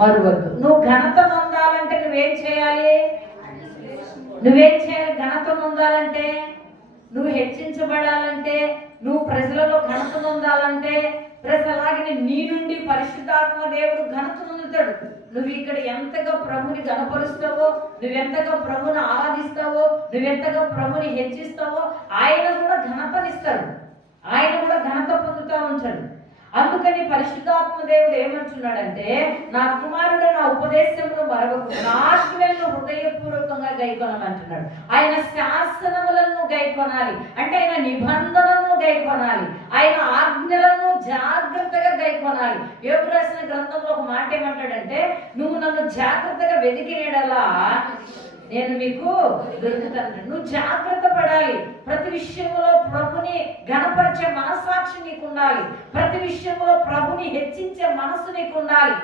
మరువద్దు. నువ్వు ఘనత పొందాలంటే నువ్వేం చేయాలి? నువ్వేం చేయాలి? ఘనత పొందాలంటే, నువ్వు హెచ్చించబడాలంటే, నువ్వు ప్రజలలో ఘనత పొందాలంటే, అలాగే నీ నుండి పరిశుద్ధాత్మ దేవుడు ఘనత పొందుతాడు. నువ్వు ఇక్కడ ఎంతగా ప్రభుని గణపరుస్తావో, నువ్వెంతగా ప్రభుని ఆరాధిస్తావో, నువ్వెంతగా ప్రభుని హెచ్చిస్తావో ఆయన కూడా ఘనతనిస్తాడు. ఆయన కూడా ఘనత పొందుతూ ఉంటాడు. అందుకని పరిశుద్ధాత్మ దేవుడు ఏమంటున్నాడంటే, నా కుమారుడు నా ఉపదేశంలో మరొక నా ఆజ్ఞలను హృదయపూర్వకంగా గైకొనమంటున్నాడు. ఆయన శాసనములను గైకొనాలి అంటే ఆయన నిబంధనలను గైకొనాలి, ఆయన ఆజ్ఞలను జాగ్రత్తగా గైకొనాలి. యోబు రాసిన గ్రంథంలో ఒక మాట ఏమంటాడంటే, నువ్వు నన్ను జాగ్రత్తగా వెతికినేడలా నేను మీకు దొరుకుతాను. నువ్వు జాగ్రత్త పడాలి. ప్రతి విషయంలో ప్రభుని గణపరిచే మనస్సాక్షి నీకు ఉండాలి. ప్రతి విషయంలో ప్రభుని హెచ్చించే మనసు నీకు ఉండాలి.